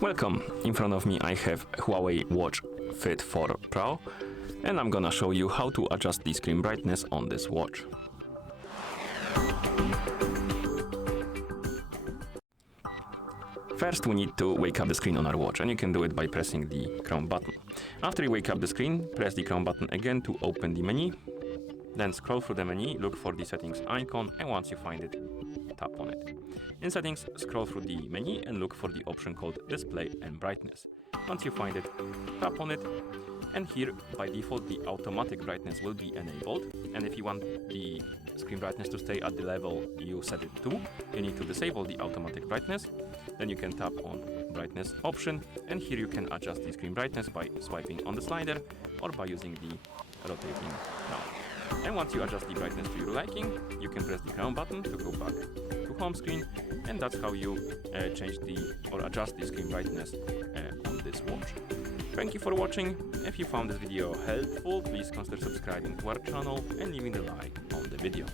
Welcome! In front of me I have HUAWEI Watch Fit 4 Pro, and I'm gonna show you how to adjust the screen brightness on this watch. First we need to wake up the screen on our watch, and you can do it by pressing the Chrome button. After you wake up the screen, press the Chrome button again to open the menu. Then scroll through the menu, look for the settings icon, and once you find it, tap on it. In settings, scroll through the menu and look for the option called display and brightness. Once you find it, tap on it, and here by default the automatic brightness will be enabled, and if you want the screen brightness to stay at the level you set it to, you need to disable the automatic brightness. Then you can tap on brightness option, and here you can adjust the screen brightness by swiping on the slider or by using the rotating knob. And once you adjust the brightness to your liking, you can press the Chrome button to go back to home screen, and that's how you change or adjust the screen brightness on this watch. Thank you for watching. If you found this video helpful, please consider subscribing to our channel and leaving a like on the video.